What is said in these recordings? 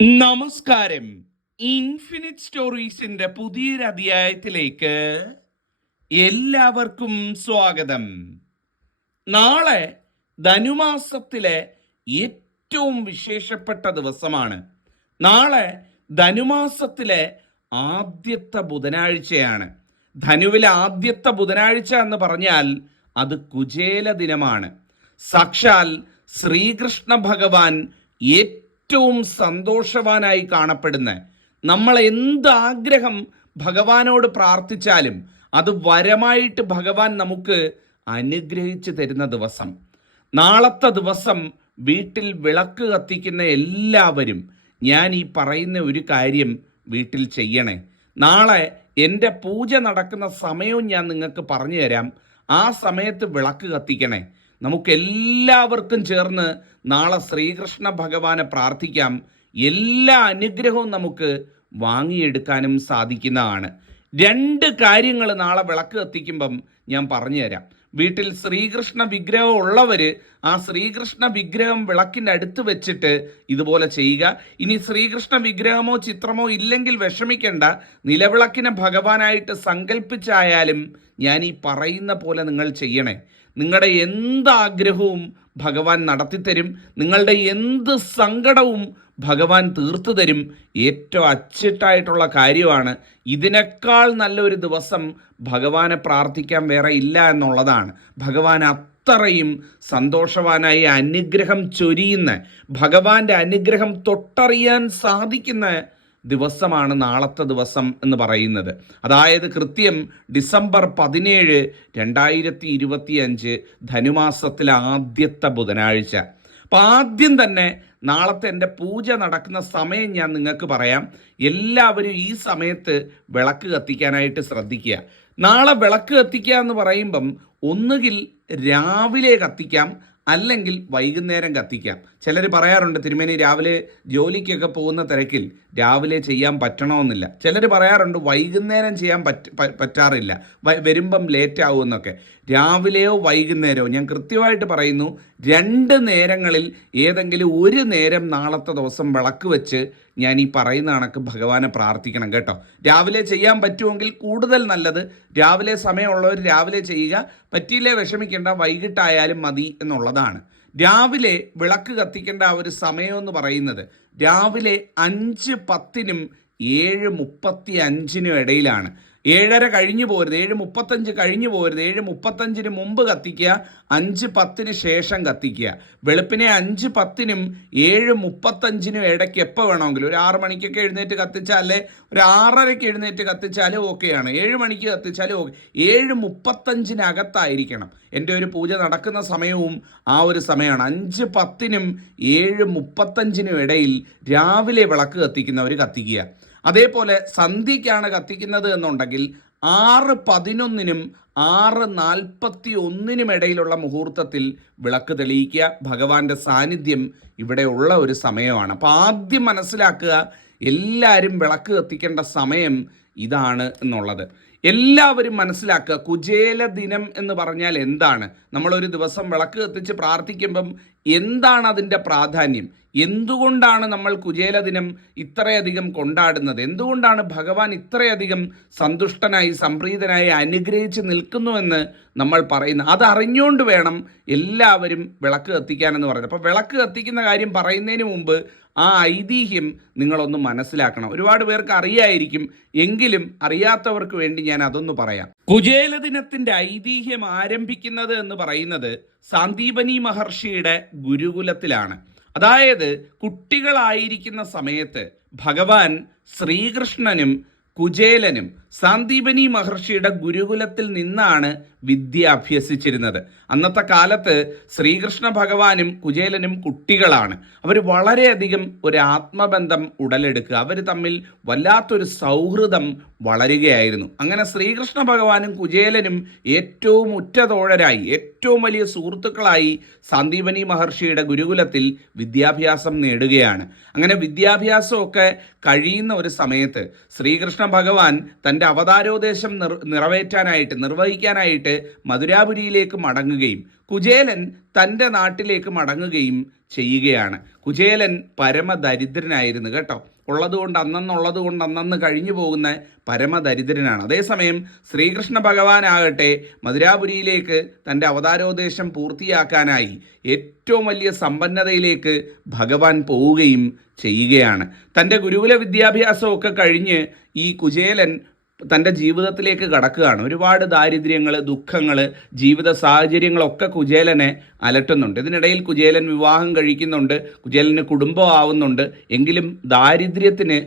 നമസ്കാരം. ഇൻഫിനിറ്റ് സ്റ്റോറീസിന്റെ പുതിയൊരു അധ്യായത്തിലേക്ക് എല്ലാവർക്കും സ്വാഗതം. നാളെ ധനുമാസത്തിലെ ഏറ്റവും വിശേഷപ്പെട്ട ദിവസമാണ്. നാളെ ധനുമാസത്തിലെ ആദ്യത്തെ ബുധനാഴ്ചയാണ്. ധനുവിലെ ആദ്യത്തെ ബുധനാഴ്ച എന്ന് പറഞ്ഞാൽ അത് കുചേല ദിനമാണ്. സാക്ഷാൽ ശ്രീകൃഷ്ണ ഭഗവാൻ ഏറ്റവും സന്തോഷവാനായി കാണപ്പെടുന്ന, നമ്മൾ എന്താഗ്രഹം ഭഗവാനോട് പ്രാർത്ഥിച്ചാലും അത് വരമായിട്ട് ഭഗവാൻ നമുക്ക് അനുഗ്രഹിച്ചു തരുന്ന ദിവസം. നാളത്തെ ദിവസം വീട്ടിൽ വിളക്ക് കത്തിക്കുന്ന എല്ലാവരും ഞാൻ ഈ പറയുന്ന ഒരു കാര്യം വീട്ടിൽ ചെയ്യണേ. നാളെ എൻ്റെ പൂജ നടക്കുന്ന സമയവും ഞാൻ നിങ്ങൾക്ക് പറഞ്ഞു തരാം. ആ സമയത്ത് വിളക്ക് കത്തിക്കണേ. നമുക്കെല്ലാവർക്കും ചേർന്ന് നാളെ ശ്രീകൃഷ്ണ ഭഗവാനെ പ്രാർത്ഥിക്കാം. എല്ലാ അനുഗ്രഹവും നമുക്ക് വാങ്ങിയെടുക്കാനും സാധിക്കുന്നതാണ്. രണ്ട് കാര്യങ്ങൾ നാളെ വിളക്ക് കത്തിക്കുമ്പം ഞാൻ പറഞ്ഞു തരാം. വീട്ടിൽ ശ്രീകൃഷ്ണ വിഗ്രഹം ഉള്ളവർ ആ ശ്രീകൃഷ്ണ വിഗ്രഹം വിളക്കിൻ്റെ അടുത്ത് വെച്ചിട്ട് ഇതുപോലെ ചെയ്യുക. ഇനി ശ്രീകൃഷ്ണ വിഗ്രഹമോ ചിത്രമോ ഇല്ലെങ്കിൽ വിഷമിക്കേണ്ട. നിലവിളക്കിനെ ഭഗവാനായിട്ട് സങ്കല്പിച്ചായാലും ഞാൻ ഈ പറയുന്ന പോലെ നിങ്ങൾ ചെയ്യണേ. നിങ്ങളുടെ എന്താഗ്രഹവും ഭഗവാൻ നടത്തിത്തരും. നിങ്ങളുടെ എന്ത് സങ്കടവും ഭഗവാൻ തീർത്തു തരും. ഏറ്റവും അച്ചിട്ടായിട്ടുള്ള കാര്യമാണ്. ഇതിനേക്കാൾ നല്ലൊരു ദിവസം ഭഗവാനെ പ്രാർത്ഥിക്കാൻ വേറെ ഇല്ല എന്നുള്ളതാണ്. ഭഗവാൻ അത്രയും സന്തോഷവാനായി അനുഗ്രഹം ചൊരിയുന്ന, ഭഗവാന്റെ അനുഗ്രഹം തൊട്ടറിയാൻ സാധിക്കുന്ന ദിവസമാണ് നാളത്തെ ദിവസം എന്ന് പറയുന്നത്. അതായത് കൃത്യം ഡിസംബർ 17, 2025 ധനുമാസത്തിലെ ആദ്യത്തെ ബുധനാഴ്ച. അപ്പം ആദ്യം തന്നെ നാളത്തെ എൻ്റെ പൂജ നടക്കുന്ന സമയം ഞാൻ നിങ്ങൾക്ക് പറയാം. എല്ലാവരും ഈ സമയത്ത് വിളക്ക് കത്തിക്കാനായിട്ട് ശ്രദ്ധിക്കുക. നാളെ വിളക്ക് കത്തിക്കുക എന്ന് പറയുമ്പം ഒന്നുകിൽ രാവിലെ കത്തിക്കാം, അല്ലെങ്കിൽ വൈകുന്നേരം കത്തിക്കാം. ചിലർ പറയാറുണ്ട്, തിരുമേനി രാവിലെ ജോലിക്കൊക്കെ പോകുന്ന തിരക്കിൽ രാവിലെ ചെയ്യാൻ പറ്റണമെന്നില്ല. ചിലർ പറയാറുണ്ട് വൈകുന്നേരം ചെയ്യാൻ പറ്റാറില്ല, വരുമ്പം ലേറ്റ് ആവുമെന്നൊക്കെ. രാവിലെയോ വൈകുന്നേരമോ ഞാൻ കൃത്യമായിട്ട് പറയുന്നു, 2 നേരങ്ങളിൽ ഏതെങ്കിലും ഒരു നേരം നാളത്തെ ദിവസം വിളക്ക് വെച്ച് ഞാൻ ഈ പറയുന്ന കണക്ക് ഭഗവാനെ പ്രാർത്ഥിക്കണം കേട്ടോ. രാവിലെ ചെയ്യാൻ പറ്റുമെങ്കിൽ കൂടുതൽ നല്ലത്. രാവിലെ സമയമുള്ളവർ രാവിലെ ചെയ്യുക. പറ്റിയില്ലേ വിഷമിക്കേണ്ട, വൈകിട്ടായാലും മതി എന്നുള്ളതാണ്. രാവിലെ വിളക്ക് കത്തിക്കേണ്ട ആ ഒരു സമയം എന്ന് പറയുന്നത് രാവിലെ 5:10 7:35 ഇടയിലാണ്. 7:30 കഴിഞ്ഞു പോരുത്, 7:35 കഴിഞ്ഞു പോരുത്. 7:35 മുമ്പ് കത്തിക്കുക, 5:10 ശേഷം കത്തിക്കുക. വെളുപ്പിനെ 5:10 7:35 ഇടയ്ക്ക് എപ്പോൾ വേണമെങ്കിലും, ഒരു 6 മണിക്കൊക്കെ എഴുന്നേറ്റ് കത്തിച്ചാലേ, ഒരു 6:30 എഴുന്നേറ്റ് കത്തിച്ചാലും ഓക്കെയാണ്. 7 മണിക്ക് കത്തിച്ചാലും ഓക്കെ. 7:35 എൻ്റെ ഒരു പൂജ നടക്കുന്ന സമയവും ആ ഒരു സമയമാണ്. 5:10 7:35 ഇടയിൽ രാവിലെ വിളക്ക് കത്തിക്കുന്നവർ കത്തിക്കുക. അതേപോലെ സന്ധ്യയ്ക്കാണ് കത്തിക്കുന്നത് എന്നുണ്ടെങ്കിൽ 6:11 6:41 ഇടയിലുള്ള മുഹൂർത്തത്തിൽ വിളക്ക് തെളിയിക്കുക. ഭഗവാന്റെ സാന്നിധ്യം ഇവിടെ ഉള്ള ഒരു സമയമാണ്. അപ്പോൾ ആദ്യം മനസ്സിലാക്കുക, എല്ലാവരും വിളക്ക് കത്തിക്കേണ്ട സമയം ഇതാണ് എന്നുള്ളത്. എല്ലാവരും മനസ്സിലാക്കുക, കുചേല ദിനം എന്ന് പറഞ്ഞാൽ എന്താണ്? നമ്മളൊരു ദിവസം വിളക്ക് കത്തിച്ച് പ്രാർത്ഥിക്കുമ്പം എന്താണ് അതിൻ്റെ പ്രാധാന്യം? എന്തുകൊണ്ടാണ് നമ്മൾ കുചേല ദിനം ഇത്രയധികം കൊണ്ടാടുന്നത്? എന്തുകൊണ്ടാണ് ഭഗവാൻ ഇത്രയധികം സന്തുഷ്ടനായി സംപ്രീതനായി അനുഗ്രഹിച്ച് നിൽക്കുന്നുവെന്ന് നമ്മൾ പറയുന്നത്? അതറിഞ്ഞുകൊണ്ട് വേണം എല്ലാവരും വിളക്ക് കത്തിക്കാനെന്ന് പറയുന്നത്. അപ്പോൾ വിളക്ക് കത്തിക്കുന്ന കാര്യം പറയുന്നതിന് മുമ്പ് ആ ഐതിഹ്യം നിങ്ങളൊന്ന് മനസ്സിലാക്കണം. ഒരുപാട് പേർക്ക് അറിയായിരിക്കും, എങ്കിലും അറിയാത്തവർക്ക് വേണ്ടി ഞാൻ അതൊന്ന് പറയാം. കുചേല ദിനത്തിൻ്റെ ഐതിഹ്യം ആരംഭിക്കുന്നത് എന്ന് പറയുന്നത് സാന്ദീപനി മഹർഷിയുടെ ഗുരുകുലത്തിലാണ്. അതായത് കുട്ടികളായിരിക്കുന്ന സമയത്ത് ഭഗവാൻ ശ്രീകൃഷ്ണനും കുചേലനും സാന്ദീപനി മഹർഷിയുടെ ഗുരുകുലത്തിൽ നിന്നാണ് വിദ്യ അഭ്യസിച്ചിരുന്നത്. അന്നത്തെ കാലത്ത് ശ്രീകൃഷ്ണ ഭഗവാനും കുചേലനും കുട്ടികളാണ്. അവർ വളരെയധികം ഒരു ആത്മബന്ധം ഉടലെടുക്കുക, അവർ തമ്മിൽ വല്ലാത്തൊരു സൗഹൃദം വളരുകയായിരുന്നു. അങ്ങനെ ശ്രീകൃഷ്ണ ഭഗവാനും കുചേലനും ഏറ്റവും ഉറ്റതോഴരായി, ഏറ്റവും വലിയ സുഹൃത്തുക്കളായി സാന്ദീപനി മഹർഷിയുടെ ഗുരുകുലത്തിൽ വിദ്യാഭ്യാസം നേടുകയാണ്. അങ്ങനെ വിദ്യാഭ്യാസമൊക്കെ കഴിയുന്ന ഒരു സമയത്ത് ശ്രീകൃഷ്ണ ഭഗവാൻ തൻ്റെ തൻ്റെ അവതാരോദ്ദേശം നിർവഹിക്കാനായിട്ട് മധുരാപുരിയിലേക്ക് മടങ്ങുകയും കുചേലൻ തൻ്റെ നാട്ടിലേക്ക് മടങ്ങുകയും ചെയ്യുകയാണ്. കുചേലൻ പരമദരിദ്രനായിരുന്നു കേട്ടോ. ഉള്ളതുകൊണ്ട് അന്നന്ന് കഴിഞ്ഞു പോകുന്ന പരമദരിദ്രനാണ്. അതേസമയം ശ്രീകൃഷ്ണ ഭഗവാനാകട്ടെ മധുരാപുരിയിലേക്ക് തൻ്റെ അവതാരോദ്ദേശം പൂർത്തിയാക്കാനായി ഏറ്റവും വലിയ സമ്പന്നതയിലേക്ക് ഭഗവാൻ പോവുകയും ചെയ്യുകയാണ്. തൻ്റെ ഗുരുകുല വിദ്യാഭ്യാസമൊക്കെ കഴിഞ്ഞ് ഈ കുചേലൻ തൻ്റെ ജീവിതത്തിലേക്ക് കടക്കുകയാണ്. ഒരുപാട് ദാരിദ്ര്യങ്ങൾ, ദുഃഖങ്ങൾ, ജീവിത സാഹചര്യങ്ങളൊക്കെ കുചേലനെ അലട്ടുന്നുണ്ട്. ഇതിനിടയിൽ കുചേലൻ വിവാഹം കഴിക്കുന്നുണ്ട്, കുചേലന് കുടുംബമാവുന്നുണ്ട്. എങ്കിലും ദാരിദ്ര്യത്തിന്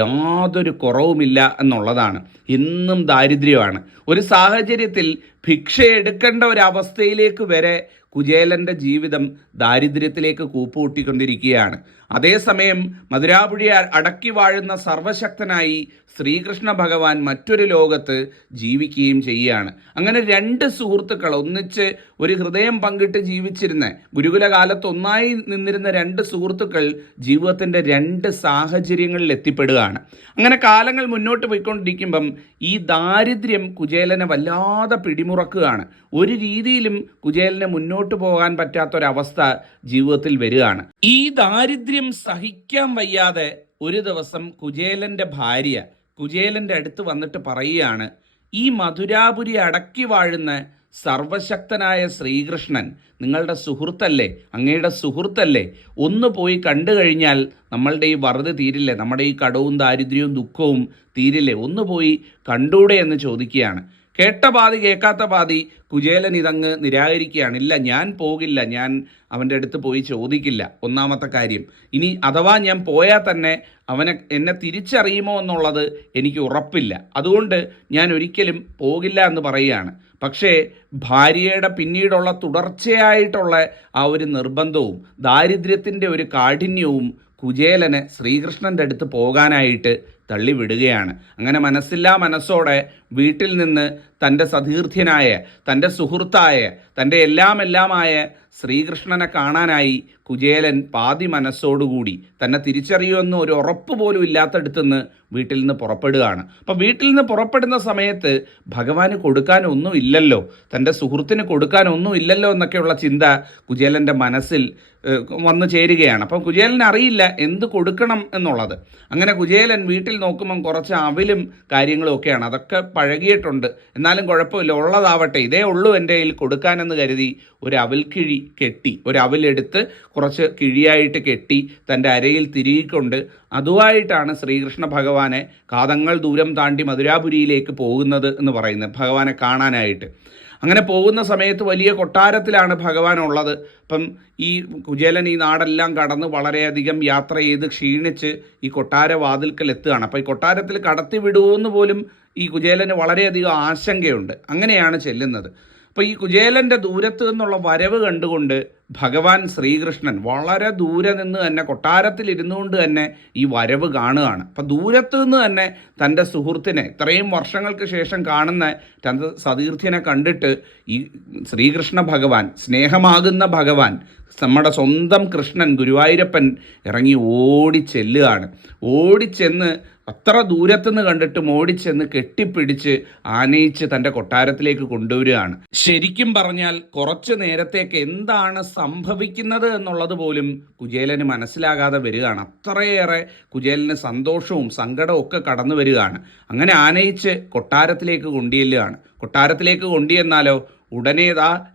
യാതൊരു കുറവുമില്ല എന്നുള്ളതാണ്. എന്നും ദാരിദ്ര്യമാണ്. ഒരു സാഹചര്യത്തിൽ ഭിക്ഷ എടുക്കേണ്ട ഒരവസ്ഥയിലേക്ക് വരെ കുചേലൻ്റെ ജീവിതം ദാരിദ്ര്യത്തിലേക്ക് കൂപ്പുകൂട്ടിക്കൊണ്ടിരിക്കുകയാണ്. അതേസമയം മധുരാപുരി അടക്കി വാഴുന്ന സർവശക്തനായി ശ്രീകൃഷ്ണ ഭഗവാൻ മറ്റൊരു ലോകത്ത് ജീവിക്കുകയും ചെയ്യുകയാണ്. അങ്ങനെ രണ്ട് സുഹൃത്തുക്കൾ ഒന്നിച്ച് ഒരു ഹൃദയം പങ്കിട്ട് ജീവിച്ചിരുന്ന, ഗുരുകുല കാലത്ത് ഒന്നായി നിന്നിരുന്ന രണ്ട് സുഹൃത്തുക്കൾ ജീവിതത്തിൻ്റെ രണ്ട് സാഹചര്യങ്ങളിൽ എത്തിപ്പെടുകയാണ്. അങ്ങനെ കാലങ്ങൾ മുന്നോട്ട് പോയിക്കൊണ്ടിരിക്കുമ്പം ഈ ദാരിദ്ര്യം കുചേലനെ വല്ലാതെ പിടിമുറക്കുകയാണ്. ഒരു രീതിയിലും കുചേലന് മുന്നോട്ട് പോകാൻ പറ്റാത്തൊരവസ്ഥ ജീവിതത്തിൽ വരികയാണ്. ഈ ദാരിദ്ര്യം സഹിക്കാൻ വയ്യാതെ ഒരു ദിവസം കുചേലൻ്റെ ഭാര്യ കുചേലൻ്റെ അടുത്ത് വന്നിട്ട് പറയുകയാണ്, ഈ മധുരാപുരി അടക്കി വാഴുന്ന സർവശക്തനായ ശ്രീകൃഷ്ണൻ നിങ്ങളുടെ സുഹൃത്തല്ലേ, അങ്ങയുടെ സുഹൃത്തല്ലേ, ഒന്ന് പോയി കണ്ടു കഴിഞ്ഞാൽ നമ്മളുടെ ഈ വറുത് തീരില്ലേ, നമ്മുടെ ഈ കടവും ദാരിദ്ര്യവും ദുഃഖവും തീരില്ലേ, ഒന്ന് പോയി കണ്ടൂടെ എന്ന് ചോദിക്കുകയാണ്. കേട്ട പാതി കേൾക്കാത്ത പാതി കുചേലൻ ഇതങ്ങ് നിരാകരിക്കുകയാണ്. ഇല്ല, ഞാൻ പോകില്ല, ഞാൻ അവൻ്റെ അടുത്ത് പോയി ചോദിക്കില്ല. ഒന്നാമത്തെ കാര്യം, ഇനി അഥവാ ഞാൻ പോയാൽ തന്നെ എന്നെ തിരിച്ചറിയുമോ എന്നുള്ളത് എനിക്ക് ഉറപ്പില്ല. അതുകൊണ്ട് ഞാൻ ഒരിക്കലും പോകില്ല എന്ന് പറയുകയാണ്. പക്ഷേ ഭാര്യയുടെ പിന്നീടുള്ള തുടർച്ചയായിട്ടുള്ള ആ ഒരു നിർബന്ധവും ദാരിദ്ര്യത്തിൻ്റെ ഒരു കാഠിന്യവും കുചേലനെ ശ്രീകൃഷ്ണൻ്റെ അടുത്ത് പോകാനായിട്ട് തള്ളിവിടുകയാണ്. അങ്ങനെ മനസ്സില്ലാ മനസ്സോടെ വീട്ടിൽ നിന്ന് തൻ്റെ സതീർത്ഥ്യനായ, തൻ്റെ സുഹൃത്തായ, തൻ്റെ എല്ലാമായ ശ്രീകൃഷ്ണനെ കാണാനായി കുചേലൻ പാതി മനസ്സോടുകൂടി തന്നെ തിരിച്ചറിയുമെന്ന് ഒരു ഉറപ്പ് പോലും ഇല്ലാത്തടുത്തുനിന്ന് വീട്ടിൽ നിന്ന് പുറപ്പെടുകയാണ്. അപ്പം വീട്ടിൽ നിന്ന് പുറപ്പെടുന്ന സമയത്ത് ഭഗവാന് കൊടുക്കാനൊന്നും ഇല്ലല്ലോ, തൻ്റെ സുഹൃത്തിന് കൊടുക്കാനൊന്നും ഇല്ലല്ലോ എന്നൊക്കെയുള്ള ചിന്ത കുചേലൻ്റെ മനസ്സിൽ വന്നു ചേരുകയാണ്. അപ്പം കുചേലന് അറിയില്ല എന്ത് കൊടുക്കണം എന്നുള്ളത്. അങ്ങനെ കുചേലൻ വീട്ടിൽ നോക്കുമ്പം കുറച്ച് അവിലും കാര്യങ്ങളും ഒക്കെയാണ്. അതൊക്കെ പഴകിയിട്ടുണ്ട്, എന്നാലും കുഴപ്പമില്ല, ഉള്ളതാവട്ടെ, ഇതേ ഉള്ളൂ എൻ്റെ കയ്യിൽ കൊടുക്കാനെന്ന് കരുതി ഒരു അവിൽക്കിഴി കെട്ടി, ഒരു അവിലെടുത്ത് കുറച്ച് കിഴിയായിട്ട് കെട്ടി തൻ്റെ അരയിൽ തിരികൊണ്ട് അതുമായിട്ടാണ് ശ്രീകൃഷ്ണ ഭഗവാനെ കാതങ്ങൾ ദൂരം താണ്ടി മധുരാപുരിയിലേക്ക് പോകുന്നത് എന്ന് പറയുന്നത്, ഭഗവാനെ കാണാനായിട്ട്. അങ്ങനെ പോകുന്ന സമയത്ത് വലിയ കൊട്ടാരത്തിലാണ് ഭഗവാൻ ഉള്ളത്. അപ്പം ഈ കുചേലൻ ഈ നാടെല്ലാം കടന്ന് വളരെയധികം യാത്ര ചെയ്ത് ക്ഷീണിച്ച് ഈ കൊട്ടാര വാതിൽക്കൽ എത്തുകയാണ്. അപ്പോൾ ഈ കൊട്ടാരത്തിൽ കടത്തി വിടുമെന്ന് പോലും ഈ കുചേലന് വളരെയധികം ആശങ്കയുണ്ട്. അങ്ങനെയാണ് ചെല്ലുന്നത്. അപ്പോൾ ഈ കുചേലൻ്റെ ദൂരത്ത് നിന്നുള്ള വരവ് കണ്ടുകൊണ്ട് ഭഗവാൻ ശ്രീകൃഷ്ണൻ വളരെ ദൂരെ നിന്ന് തന്നെ കൊട്ടാരത്തിൽ ഇരുന്നുകൊണ്ട് തന്നെ ഈ വരവ് കാണുകയാണ്. അപ്പം ദൂരത്ത് നിന്ന് തന്നെ തൻ്റെ സുഹൃത്തിനെ, ഇത്രയും വർഷങ്ങൾക്ക് ശേഷം കാണുന്ന തൻ്റെ സതീർത്ഥ്യനെ കണ്ടിട്ട് ഈ ശ്രീകൃഷ്ണ ഭഗവാൻ, സ്നേഹമാകുന്ന ഭഗവാൻ, നമ്മുടെ സ്വന്തം കൃഷ്ണൻ ഗുരുവായൂരപ്പൻ ഇറങ്ങി ഓടിച്ചെല്ലുകയാണ്. ഓടിച്ചെന്ന് അത്ര ദൂരത്തുനിന്ന് കണ്ടിട്ടും ഓടിച്ചെന്ന് കെട്ടിപ്പിടിച്ച് ആനയിച്ച് തൻ്റെ കൊട്ടാരത്തിലേക്ക് കൊണ്ടുവരികയാണ്. ശരിക്കും പറഞ്ഞാൽ കുറച്ചു നേരത്തേക്ക് എന്താണ് സംഭവിക്കുന്നത് എന്നുള്ളത് പോലും കുചേലന് മനസ്സിലാകാതെ വരികയാണ്. അത്രയേറെ കുചേലന് സന്തോഷവും സങ്കടവും ഒക്കെ കടന്നു വരികയാണ്. അങ്ങനെ ആനയിച്ച് കൊട്ടാരത്തിലേക്ക് കൊണ്ടുചെല്ലുകയാണ്. കൊട്ടാരത്തിലേക്ക് കൊണ്ടുചെന്നാലോ ഉടനെ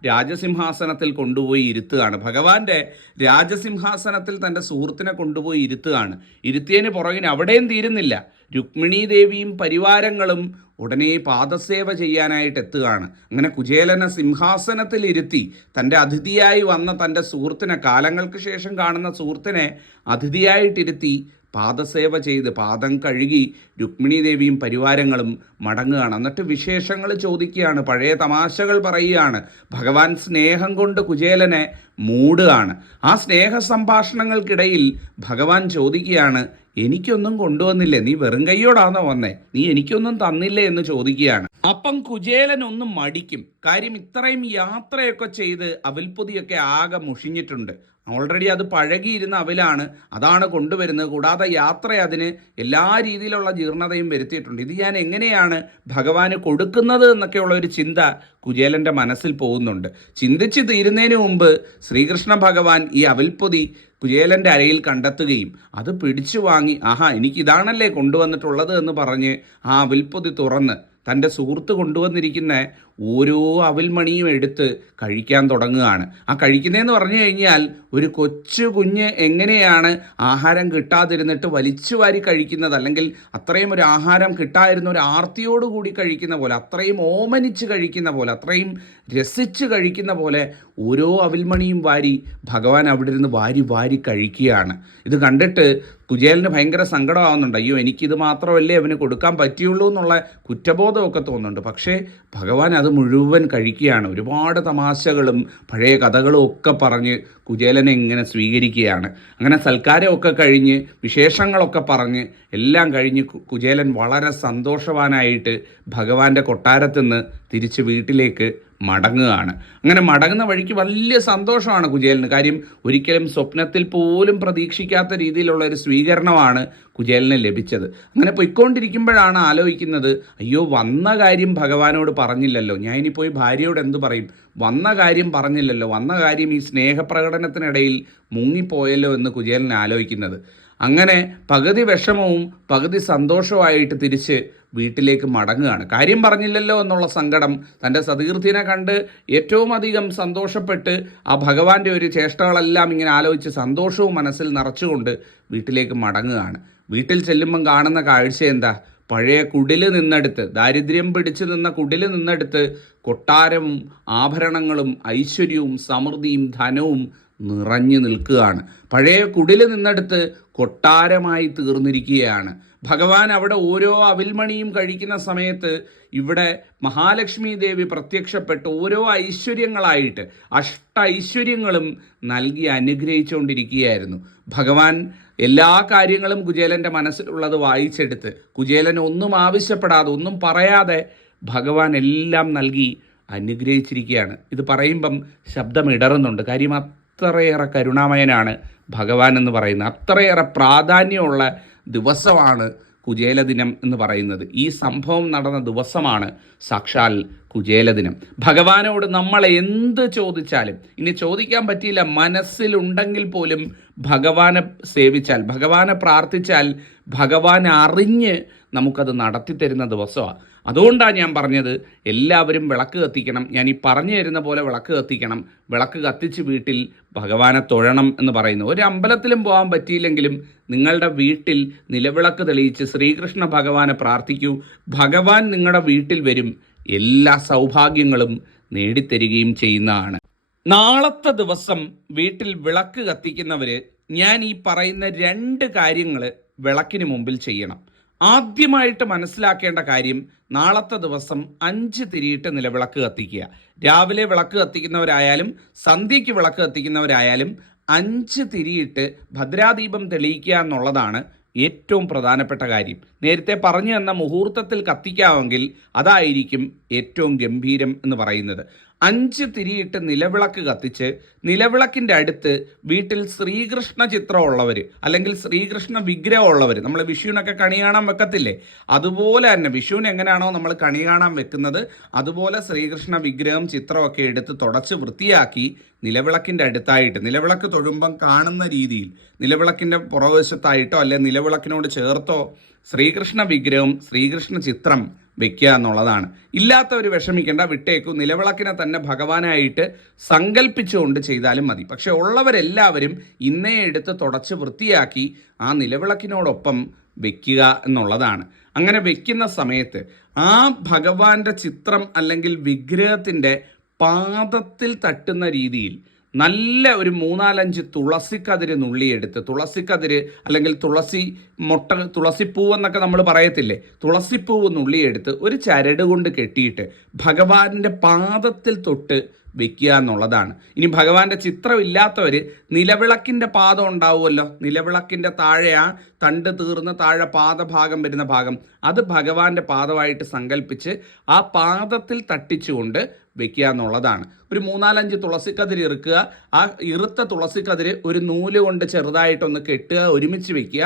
രാജസിംഹാസനത്തിൽ കൊണ്ടുപോയി ഇരുത്തുകയാണ്. ഭഗവാന്റെ രാജസിംഹാസനത്തിൽ തൻ്റെ സുഹൃത്തിനെ കൊണ്ടുപോയി ഇരുത്തുകയാണ്. ഇരുത്തിയതിന് പുറകിന് അവിടെയും തീരുന്നില്ല, രുക്മിണീ ദേവിയും പരിവാരങ്ങളും ഉടനെ പാദസേവ ചെയ്യാനായിട്ട് എത്തുകയാണ്. അങ്ങനെ കുചേലനെ സിംഹാസനത്തിൽ ഇരുത്തി തൻ്റെ അതിഥിയായി വന്ന തൻ്റെ സുഹൃത്തിനെ, കാലങ്ങൾക്ക് ശേഷം കാണുന്ന സുഹൃത്തിനെ അതിഥിയായിട്ടിരുത്തി പാദസേവ ചെയ്ത് പാദം കഴുകി രുക്മിണീ ദേവിയും പരിവാരങ്ങളും മടങ്ങുകയാണ്. എന്നിട്ട് വിശേഷങ്ങൾ ചോദിക്കുകയാണ്, പഴയ തമാശകൾ പറയുകയാണ്. ഭഗവാൻ സ്നേഹം കൊണ്ട് കുചേലനെ മൂടുകയാണ്. ആ സ്നേഹ സംഭാഷണങ്ങൾക്കിടയിൽ ഭഗവാൻ ചോദിക്കുകയാണ്, എനിക്കൊന്നും കൊണ്ടുവന്നില്ലേ, നീ വെറും കൈയോടാണോ വന്നേ, നീ എനിക്കൊന്നും തന്നില്ലേ എന്ന് ചോദിക്കുകയാണ്. അപ്പം കുചേലൻ ഒന്നും മടിക്കും. കാര്യം ഇത്രയും യാത്രയൊക്കെ ചെയ്ത് അവിൽപ്പൊതിയൊക്കെ ആകെ മുഷിഞ്ഞിട്ടുണ്ട്. ഓൾറെഡി അത് പഴകിയിരുന്ന അവിലാണ്, അതാണ് കൊണ്ടുവരുന്നത്. കൂടാതെ യാത്ര അതിന് എല്ലാ രീതിയിലുള്ള ജീർണതയും വരുത്തിയിട്ടുണ്ട്. ഇത് ഞാൻ എങ്ങനെയാണ് ഭഗവാന് കൊടുക്കുന്നത് എന്നൊക്കെയുള്ള ഒരു ചിന്ത കുചേലൻ്റെ മനസ്സിൽ പോകുന്നുണ്ട്. ചിന്തിച്ച് തീരുന്നതിന് മുമ്പ് ശ്രീകൃഷ്ണ ഭഗവാൻ ഈ അവിൽപ്പൊതി കുചേലൻ്റെ അരയിൽ കണ്ടെത്തുകയും അത് പിടിച്ചു വാങ്ങി, ആഹാ എനിക്കിതാണല്ലേ കൊണ്ടുവന്നിട്ടുള്ളത് എന്ന് പറഞ്ഞ് ആ അവിൽപ്പൊതി തുറന്ന് തൻ്റെ സുഹൃത്ത് കൊണ്ടുവന്നിരിക്കുന്ന ഓരോ അവിൽമണിയും എടുത്ത് കഴിക്കാൻ തുടങ്ങുകയാണ്. ആ കഴിക്കുന്നതെന്ന് പറഞ്ഞു കഴിഞ്ഞാൽ ഒരു കൊച്ചു കുഞ്ഞ് എങ്ങനെയാണ് ആഹാരം കിട്ടാതിരുന്നിട്ട് വലിച്ചു വാരി കഴിക്കുന്നത്, അല്ലെങ്കിൽ അത്രയും ഒരു ആഹാരം കിട്ടാതിരുന്ന ഒരു ആർത്തിയോടുകൂടി കഴിക്കുന്ന പോലെ, അത്രയും ഓമനിച്ച് കഴിക്കുന്ന പോലെ, അത്രയും രസിച്ച് കഴിക്കുന്ന പോലെ ഓരോ അവിൽമണിയും വാരി ഭഗവാൻ അവിടെ ഇരുന്ന് വാരി വാരി കഴിക്കുകയാണ്. ഇത് കണ്ടിട്ട് കുചേലന് ഭയങ്കര സങ്കടമാകുന്നുണ്ട്. അയ്യോ എനിക്കിത് മാത്രമല്ലേ അവന് കൊടുക്കാൻ പറ്റിയുള്ളൂ എന്നുള്ള കുറ്റബോധമൊക്കെ തോന്നുന്നുണ്ട്. പക്ഷേ ഭഗവാൻ അത് മുഴുവൻ കഴിക്കുകയാണ്. ഒരുപാട് തമാശകളും പഴയ കഥകളും ഒക്കെ പറഞ്ഞ് കുചേലനെ ഇങ്ങനെ സ്വീകരിക്കുകയാണ്. അങ്ങനെ സൽക്കാരമൊക്കെ കഴിഞ്ഞ് വിശേഷങ്ങളൊക്കെ പറഞ്ഞ് എല്ലാം കഴിഞ്ഞ് കുചേലൻ വളരെ സന്തോഷവാനായിട്ട് ഭഗവാന്റെ കൊട്ടാരത്തിൽ നിന്ന് തിരിച്ച് വീട്ടിലേക്ക് മടങ്ങുകയാണ്. അങ്ങനെ മടങ്ങുന്ന വഴിക്ക് വലിയ സന്തോഷമാണ് കുചേലന്. കാര്യം ഒരിക്കലും സ്വപ്നത്തിൽ പോലും പ്രതീക്ഷിക്കാത്ത രീതിയിലുള്ള ഒരു സ്വീകരണമാണ് കുചേലന് ലഭിച്ചത്. അങ്ങനെ പൊയ്ക്കൊണ്ടിരിക്കുമ്പോഴാണ് ആലോചിക്കുന്നത്, അയ്യോ വന്ന കാര്യം ഭഗവാനോട് പറഞ്ഞില്ലല്ലോ, ഞാൻ ഇനി പോയി ഭാര്യയോട് എന്തു പറയും, വന്ന കാര്യം പറഞ്ഞില്ലല്ലോ, വന്ന കാര്യം ഈ സ്നേഹപ്രകടനത്തിനിടയിൽ മുങ്ങിപ്പോയല്ലോ എന്ന് കുചേലൻ ആലോചിക്കുന്നത്. അങ്ങനെ പകുതി വിഷമവും പകുതി സന്തോഷവുമായിട്ട് തിരിച്ച് വീട്ടിലേക്ക് മടങ്ങുകയാണ്. കാര്യം പറഞ്ഞില്ലല്ലോ എന്നുള്ള സങ്കടം, തൻ്റെ സതീർത്ഥ്യനെ കണ്ട് ഏറ്റവും അധികം സന്തോഷപ്പെട്ട് ആ ഭഗവാന്റെ ഒരു ചേഷ്ടകളെല്ലാം ഇങ്ങനെ ആലോചിച്ച് സന്തോഷവും മനസ്സിൽ നിറച്ചുകൊണ്ട് വീട്ടിലേക്ക് മടങ്ങുകയാണ്. വീട്ടിൽ ചെല്ലുമ്പം കാണുന്ന കാഴ്ച എന്താ? പഴയ കുടില് നിന്നെടുത്ത്, ദാരിദ്ര്യം പിടിച്ചു നിന്ന കുടില് നിന്നെടുത്ത് കൊട്ടാരവും ആഭരണങ്ങളും ഐശ്വര്യവും സമൃദ്ധിയും ധനവും നിറഞ്ഞു നിൽക്കുകയാണ്. പഴയ കുടില് നിന്നെടുത്ത് കൊട്ടാരമായി തീർന്നിരിക്കുകയാണ്. ഭഗവാൻ അവിടെ ഓരോ അവിൽമണിയും കഴിക്കുന്ന സമയത്ത് ഇവിടെ മഹാലക്ഷ്മി ദേവി പ്രത്യക്ഷപ്പെട്ട് ഓരോ ഐശ്വര്യങ്ങളായിട്ട് ഐശ്വര്യങ്ങളും നൽകി അനുഗ്രഹിച്ചുകൊണ്ടിരിക്കുകയായിരുന്നു. ഭഗവാൻ എല്ലാ കാര്യങ്ങളും കുചേലൻ്റെ മനസ്സിലുള്ളത് വായിച്ചെടുത്ത്, കുചേലൻ ഒന്നും ആവശ്യപ്പെടാതെ ഒന്നും പറയാതെ ഭഗവാൻ എല്ലാം നൽകി അനുഗ്രഹിച്ചിരിക്കുകയാണ്. ഇത് പറയുമ്പം ശബ്ദം ഇടറുന്നുണ്ട്. കാര്യം അത്രയേറെ കരുണാമയനാണ് ഭഗവാൻ എന്ന് പറയുന്നത്. അത്രയേറെ പ്രാധാന്യമുള്ള ദിവസമാണ് കുചേല ദിനം എന്ന് പറയുന്നത്. ഈ സംഭവം നടന്ന ദിവസമാണ് സാക്ഷാൽ കുചേല ദിനം. ഭഗവാനോട് നമ്മൾ എന്ത് ചോദിച്ചാലും, ഇനി ചോദിക്കാൻ പറ്റിയില്ല, മനസ്സിലുണ്ടെങ്കിൽ പോലും ഭഗവാനെ സേവിച്ചാൽ, ഭഗവാനെ പ്രാർത്ഥിച്ചാൽ ഭഗവാൻ അറിഞ്ഞ് നമുക്കത് നടത്തിത്തരുന്ന ദിവസമാണ്. അതുകൊണ്ടാണ് ഞാൻ പറഞ്ഞത് എല്ലാവരും വിളക്ക് കത്തിക്കണം. ഞാൻ ഈ പറഞ്ഞു തരുന്ന പോലെ വിളക്ക് കത്തിക്കണം. വിളക്ക് കത്തിച്ച് വീട്ടിൽ ഭഗവാനെ തൊഴണം എന്ന് പറയുന്നു. ഒരു അമ്പലത്തിലും പോകാൻ പറ്റിയില്ലെങ്കിലും നിങ്ങളുടെ വീട്ടിൽ നിലവിളക്ക് തെളിയിച്ച് ശ്രീകൃഷ്ണ ഭഗവാനെ പ്രാർത്ഥിക്കൂ. ഭഗവാൻ നിങ്ങളുടെ വീട്ടിൽ വരും, എല്ലാ സൗഭാഗ്യങ്ങളും നേടിത്തരികയും ചെയ്യുന്നതാണ്. നാളത്തെ ദിവസം വീട്ടിൽ വിളക്ക് കത്തിക്കുന്നവർ ഞാൻ ഈ പറയുന്ന 2 കാര്യങ്ങൾ വിളക്കിന് മുമ്പിൽ ചെയ്യണം. ആദ്യമായിട്ട് മനസ്സിലാക്കേണ്ട കാര്യം, നാളത്തെ ദിവസം 5 തിരിയിട്ട് നിലവിളക്ക് കത്തിക്കുക. രാവിലെ വിളക്ക് കത്തിക്കുന്നവരായാലും സന്ധ്യയ്ക്ക് വിളക്ക് കത്തിക്കുന്നവരായാലും 5 തിരിയിട്ട് ഭദ്രാദീപം തെളിയിക്കുക എന്നുള്ളതാണ് ഏറ്റവും പ്രധാനപ്പെട്ട കാര്യം. നേരത്തെ പറഞ്ഞു തന്ന മുഹൂർത്തത്തിൽ കത്തിക്കാമെങ്കിൽ അതായിരിക്കും ഏറ്റവും ഗംഭീരം എന്ന് പറയുന്നത്. 5 തിരിയിട്ട് നിലവിളക്ക് കത്തിച്ച് നിലവിളക്കിൻ്റെ അടുത്ത് വീട്ടിൽ ശ്രീകൃഷ്ണ ചിത്രമുള്ളവർ അല്ലെങ്കിൽ ശ്രീകൃഷ്ണ വിഗ്രഹമുള്ളവർ, നമ്മൾ വിഷുവിനൊക്കെ കണി കാണാൻ വെക്കത്തില്ലേ, അതുപോലെ തന്നെ വിഷുവിന് എങ്ങനെയാണോ നമ്മൾ കണി കാണാൻ വെക്കുന്നത് അതുപോലെ ശ്രീകൃഷ്ണ വിഗ്രഹം ചിത്രമൊക്കെ എടുത്ത് തുടച്ച് വൃത്തിയാക്കി നിലവിളക്കിൻ്റെ അടുത്തായിട്ട്, നിലവിളക്ക് തൊഴുമ്പം കാണുന്ന രീതിയിൽ നിലവിളക്കിൻ്റെ പുറവശത്തായിട്ടോ അല്ലെ നിലവിളക്കിനോട് ചേർത്തോ ശ്രീകൃഷ്ണ വിഗ്രഹം ശ്രീകൃഷ്ണ ചിത്രം വെക്കുക എന്നുള്ളതാണ്. ഇല്ലാത്തവർ വിഷമിക്കേണ്ട, വിട്ടേക്കു. നിലവിളക്കിനെ തന്നെ ഭഗവാനായിട്ട് സങ്കല്പിച്ചുകൊണ്ട് ചെയ്താലും മതി. പക്ഷെ ഉള്ളവരെല്ലാവരും ഇന്നേ എടുത്ത് തുടച്ച് വൃത്തിയാക്കി ആ നിലവിളക്കിനോടൊപ്പം വെക്കുക എന്നുള്ളതാണ്. അങ്ങനെ വെക്കുന്ന സമയത്ത് ആ ഭഗവാന്റെ ചിത്രം അല്ലെങ്കിൽ വിഗ്രഹത്തിൻ്റെ പാദത്തിൽ തട്ടുന്ന രീതിയിൽ നല്ല ഒരു 3-4 തുളസിക്കതിര് നുള്ളിയെടുത്ത്, തുളസിക്കതിര് അല്ലെങ്കിൽ തുളസിപ്പൂവ് എന്നൊക്കെ നമ്മൾ പറയത്തില്ലേ, തുളസിപ്പൂവ് നുള്ളിയെടുത്ത് ഒരു ചരട് കൊണ്ട് കെട്ടിയിട്ട് ഭഗവാന്റെ പാദത്തിൽ തൊട്ട് വെക്കുക എന്നുള്ളതാണ്. ഇനി ഭഗവാന്റെ ചിത്രം ഇല്ലാത്തവർ നിലവിളക്കിൻ്റെ പാദം ഉണ്ടാവുമല്ലോ, നിലവിളക്കിൻ്റെ താഴെ ആ തണ്ട് തീർന്ന് താഴെ പാദഭാഗം വരുന്ന ഭാഗം, അത് ഭഗവാന്റെ പാദമായിട്ട് സങ്കല്പിച്ച് ആ പാദത്തിൽ തട്ടിച്ചുകൊണ്ട് വെക്കുക എന്നുള്ളതാണ്. ഒരു 4-5 തുളസിക്കതിര് ഇറുക്കുക. ആ ഇറുത്ത തുളസിക്കതിര് ഒരു നൂല് കൊണ്ട് ചെറുതായിട്ടൊന്ന് കെട്ടുക, ഒരുമിച്ച് വെക്കുക.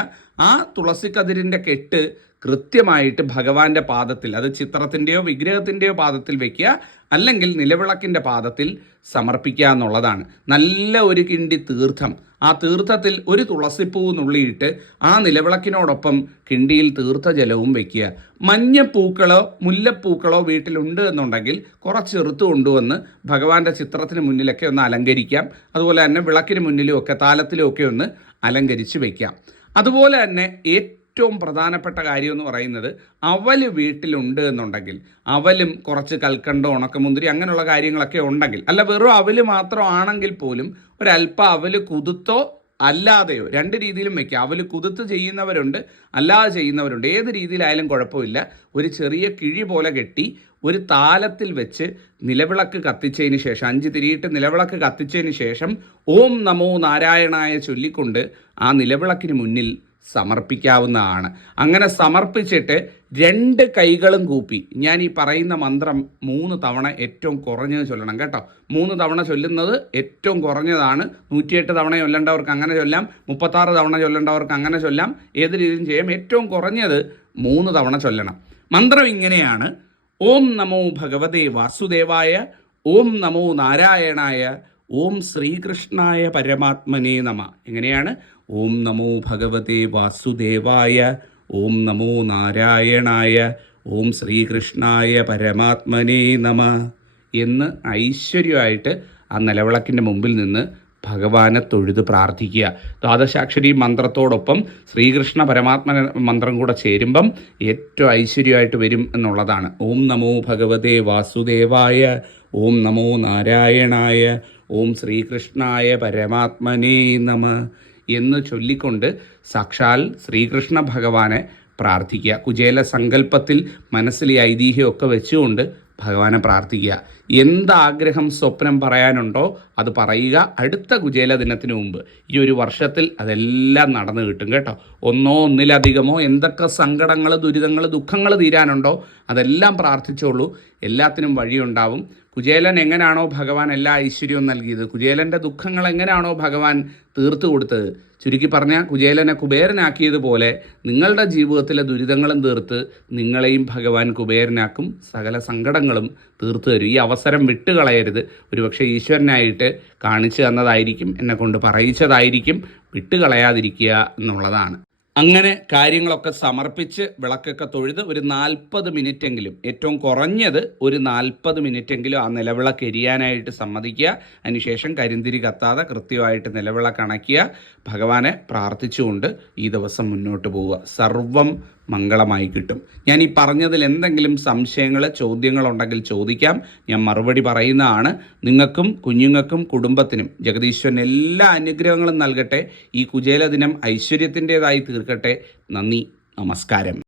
ആ തുളസിക്കതിരിൻ്റെ കെട്ട് കൃത്യമായിട്ട് ഭഗവാന്റെ പാദത്തിൽ, അത് ചിത്രത്തിൻ്റെയോ വിഗ്രഹത്തിൻ്റെയോ പാദത്തിൽ വെക്കുക, അല്ലെങ്കിൽ നിലവിളക്കിൻ്റെ പാദത്തിൽ സമർപ്പിക്കുക എന്നുള്ളതാണ്. നല്ല ഒരു കിണ്ടി തീർത്ഥം, ആ തീർത്ഥത്തിൽ ഒരു തുളസിപ്പൂവ് നുള്ളിയിട്ട് ആ നിലവിളക്കിനോടൊപ്പം കിണ്ടിയിൽ തീർത്ഥജലവും വെക്കുക. മഞ്ഞപ്പൂക്കളോ മുല്ലപ്പൂക്കളോ വീട്ടിലുണ്ട് എന്നുണ്ടെങ്കിൽ കുറച്ച് ചെറുത്ത് കൊണ്ടുവന്ന് ഭഗവാന്റെ ചിത്രത്തിന് മുന്നിലൊക്കെ ഒന്ന് അലങ്കരിക്കാം. അതുപോലെ തന്നെ വിളക്കിന് മുന്നിലും ഒക്കെ താലത്തിലും ഒക്കെ ഒന്ന് അലങ്കരിച്ച് വയ്ക്കാം. അതുപോലെ തന്നെ ഏറ്റവും പ്രധാനപ്പെട്ട കാര്യം എന്ന് പറയുന്നത്, അവല് വീട്ടിലുണ്ട് എന്നുണ്ടെങ്കിൽ, അവലും കുറച്ച് കൽക്കണ്ടോ ഉണക്കമുന്തിരി അങ്ങനെയുള്ള കാര്യങ്ങളൊക്കെ ഉണ്ടെങ്കിൽ, അല്ല വെറും അവല് മാത്രമാണെങ്കിൽ പോലും ഒരല്പം അവല് കുതിർത്തോ അല്ലാതെയോ 2 രീതിയിലും വയ്ക്കുക. അവല് കുതിർത്ത് ചെയ്യുന്നവരുണ്ട്, അല്ലാതെ ചെയ്യുന്നവരുണ്ട്. ഏത് രീതിയിലായാലും കുഴപ്പമില്ല. ഒരു ചെറിയ കിഴി പോലെ കെട്ടി ഒരു താലത്തിൽ വെച്ച് നിലവിളക്ക് കത്തിച്ചതിന് ശേഷം 5 തിരിയിട്ട് നിലവിളക്ക് കത്തിച്ചതിന് ശേഷം ഓം നമോ നാരായണായ ചൊല്ലിക്കൊണ്ട് ആ നിലവിളക്കിന് മുന്നിൽ സമർപ്പിക്കാവുന്നതാണ്. അങ്ങനെ സമർപ്പിച്ചിട്ട് 2 കൈകളും കൂപ്പി ഞാൻ ഈ പറയുന്ന മന്ത്രം 3 തവണ ഏറ്റവും കുറഞ്ഞത് ചൊല്ലണം കേട്ടോ. 3 തവണ ചൊല്ലുന്നത് ഏറ്റവും കുറഞ്ഞതാണ്. 108 തവണ ചൊല്ലേണ്ടവർക്ക് അങ്ങനെ ചൊല്ലാം, 36 തവണ ചൊല്ലേണ്ടവർക്ക് അങ്ങനെ ചൊല്ലാം, ഏത് രീതിയിലും ചെയ്യാം. ഏറ്റവും കുറഞ്ഞത് 3 തവണ ചൊല്ലണം. മന്ത്രം ഇങ്ങനെയാണ്: ഓം നമോ ഭഗവതേ വാസുദേവായ, ഓം നമോ നാരായണായ, ഓം ശ്രീകൃഷ്ണായ പരമാത്മനേ നമ. എങ്ങനെയാണ്? ഓം നമോ ഭഗവതേ വാസുദേവായ, ഓം നമോ നാരായണായ, ഓം ശ്രീകൃഷ്ണായ പരമാത്മനേ നമ എന്ന് ഐശ്വര്യമായിട്ട് ആ നിലവിളക്കിൻ്റെ മുമ്പിൽ നിന്ന് ഭഗവാനെ തൊഴുത് പ്രാർത്ഥിക്കുക. ദ്വാദശാക്ഷരി മന്ത്രത്തോടൊപ്പം ശ്രീകൃഷ്ണ പരമാത്മ മന്ത്രം കൂടെ ചേരുമ്പം ഏറ്റവും ഐശ്വര്യമായിട്ട് വരും എന്നുള്ളതാണ്. ഓം നമോ ഭഗവതേ വാസുദേവായ, ഓം നമോ നാരായണായ, ഓം ശ്രീകൃഷ്ണായ പരമാത്മനേ നമ എന്ന് ചൊല്ലിക്കൊണ്ട് സാക്ഷാൽ ശ്രീകൃഷ്ണ ഭഗവാനെ പ്രാർത്ഥിക്കുക. കുചേല സങ്കല്പത്തിൽ മനസ്സിൽ ഈ ഐതിഹ്യമൊക്കെ വെച്ചുകൊണ്ട് ഭഗവാനെ പ്രാർത്ഥിക്കുക. എന്താഗ്രഹം സ്വപ്നം പറയാനുണ്ടോ അത് പറയുക. അടുത്ത കുചേല ദിനത്തിന് മുമ്പ് ഈ ഒരു വർഷത്തിൽ അതെല്ലാം നടന്നു കിട്ടും കേട്ടോ. ഒന്നോ ഒന്നിലധികമോ എന്തൊക്കെ സങ്കടങ്ങൾ, ദുരിതങ്ങൾ, ദുഃഖങ്ങൾ തീരാനുണ്ടോ അതെല്ലാം പ്രാർത്ഥിച്ചോളൂ. എല്ലാത്തിനും വഴിയുണ്ടാവും. കുചേലൻ എങ്ങനെയാണോ ഭഗവാൻ എല്ലാ ഐശ്വര്യവും നൽകിയത്, കുചേലൻ്റെ ദുഃഖങ്ങൾ എങ്ങനെയാണോ ഭഗവാൻ തീർത്തു കൊടുത്തത്, ചുരുക്കി പറഞ്ഞാൽ കുചേലനെ കുബേരനാക്കിയതുപോലെ നിങ്ങളുടെ ജീവിതത്തിലെ ദുരിതങ്ങളും തീർത്ത് നിങ്ങളെയും ഭഗവാൻ കുബേരനാക്കും. സകല സങ്കടങ്ങളും തീർത്തു തരും. ഈ അവസരം വിട്ടുകളയരുത്. ഒരുപക്ഷെ ഈശ്വരനായിട്ട് കാണിച്ചു തന്നതായിരിക്കും, എന്നെക്കൊണ്ട് പറയിച്ചതായിരിക്കും. വിട്ടുകളയാതിരിക്കുക എന്നുള്ളതാണ്. അങ്ങനെ കാര്യങ്ങളൊക്കെ സമർപ്പിച്ച് വിളക്കൊക്കെ തൊഴുത് ഒരു 40 മിനിറ്റെങ്കിലും, ഏറ്റവും കുറഞ്ഞത് ഒരു 40 മിനിറ്റെങ്കിലും ആ നിലവിളക്ക് എരിയാനായിട്ട് സമ്മതിക്കുക. അതിനുശേഷം കരിന്തിരി കത്താതെ കൃത്യമായിട്ട് നിലവിളക്ക് അണയ്ക്കുക. ഭഗവാനെ പ്രാർത്ഥിച്ചുകൊണ്ട് ഈ ദിവസം മുന്നോട്ട് പോവുക. സർവം മംഗളമായി കിട്ടും. ഞാൻ ഈ പറഞ്ഞതിൽ എന്തെങ്കിലും സംശയങ്ങൾ, ചോദ്യങ്ങളുണ്ടെങ്കിൽ ചോദിക്കാം. ഞാൻ മറുപടി പറയുന്നതാണ്. നിങ്ങൾക്കും കുഞ്ഞുങ്ങൾക്കും കുടുംബത്തിനും ജഗദീശ്വരൻ എല്ലാ അനുഗ്രഹങ്ങളും നൽകട്ടെ. ഈ കുചേല ദിനം ഐശ്വര്യത്തിൻ്റെതായി തീർക്കട്ടെ. നന്ദി, നമസ്കാരം.